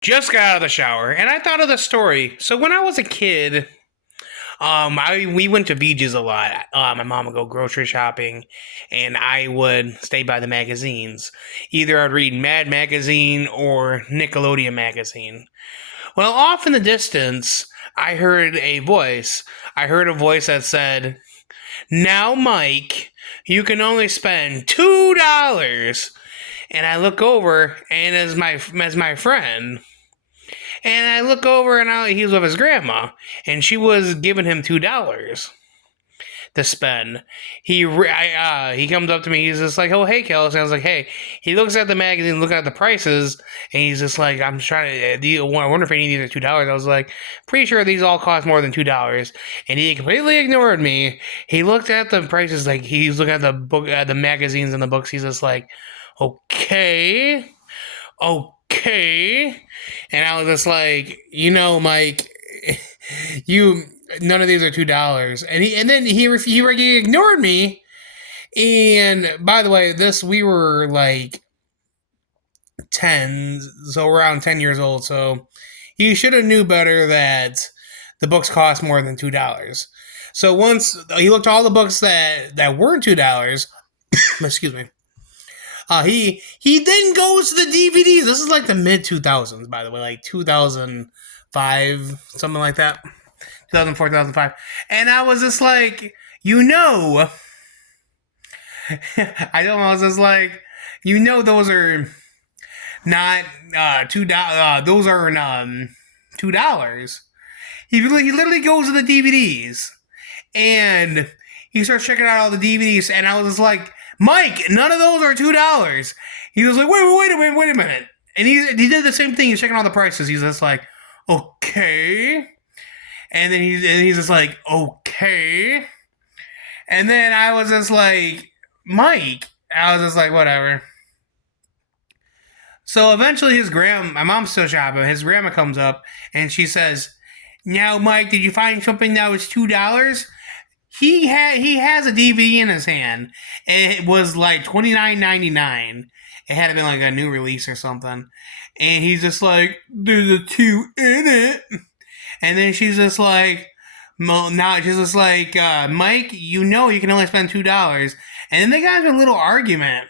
Just got out of the shower, and I thought of the story. So when I was a kid, we went to beaches a lot. My mom would go grocery shopping, and I would stay by the magazines. Either I'd read Mad Magazine or Nickelodeon Magazine. Well, off in the distance, I heard a voice. I heard a voice that said, "Now, Mike, you can only spend $2." And I look over, and as my friend. And I look over and he was with his grandma, and she was giving him $2 to spend. He comes up to me. He's just like, "Oh, hey, Kellis." And I was like, "Hey." He looks at the magazine, looking at the prices, and he's just like, "I'm trying to. I wonder if any of these are $2." I was like, "Pretty sure these all cost more than $2." And he completely ignored me. He looked at the prices, like he's looking at the book, the magazines and the books. He's just like, "Okay, okay." And I was just like, Mike, you none of these are $2. And then he ignored me. And by the way, this we were like 10, so around 10 years old. So he should have knew better that the books cost more than $2. So once he looked at all the books that weren't $2, excuse me. He then goes to the DVDs. This is like the mid 2000s, by the way, like 2005, something like that, 2004, 2005. And I was just like, I was just like, those are not $2. Those are $2. He literally goes to the DVDs and he starts checking out all the DVDs, and I was just like, "Mike, none of those are $2." He was like, wait a minute. And he did the same thing. He's checking all the prices. He's just like, "Okay." And then he's just like, "Okay." And then I was just like, "Mike." I was just like, whatever. So eventually my mom's still shopping. His grandma comes up and she says, "Now, Mike, did you find something that was $2?" He has a DVD in his hand. It was like $29.99. It had been like a new release or something. And he's just like, "There's a two in it." And then she's just like, now she's just like, "Mike, you can only spend $2." And then they got into a little argument.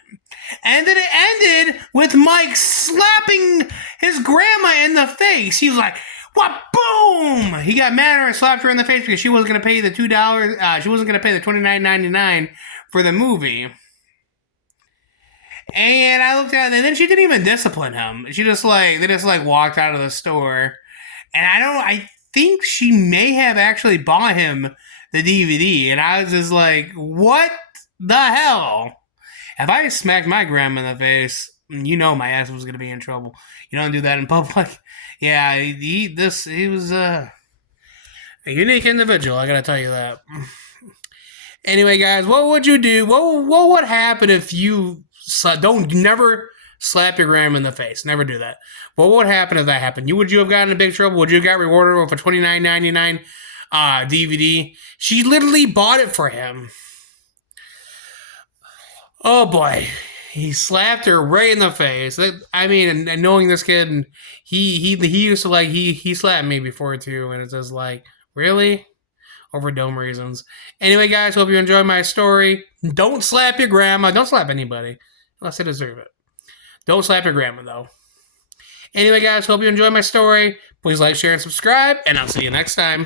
And then it ended with Mike slapping his grandma in the face. He was like, "What?" Boom! He got mad at her and slapped her in the face because she wasn't going to pay the $2. She wasn't going to pay the $29.99 for the movie. And I looked at it, and then she didn't even discipline him. They just like walked out of the store. And I think she may have actually bought him the DVD. And I was just like, what the hell? If I smacked my grandma in the face, my ass was going to be in trouble. You don't do that in public. Yeah, he was a unique individual, I gotta tell you that. Anyway, guys, what would you do? What would happen if you don't never slap your grandma in the face? Never do that. What would happen if that happened? Would you have gotten in big trouble? Would you have got rewarded with a $29.99 DVD? She literally bought it for him. Oh boy, he slapped her right in the face. I mean, and knowing this kid, he used to like he slapped me before too, and it's just like, really, over dumb reasons. Anyway, guys, hope you enjoyed my story. Don't slap your grandma. Don't slap anybody unless they deserve it. Don't slap your grandma though. Anyway, guys, hope you enjoyed my story. Please like, share, and subscribe, and I'll see you next time.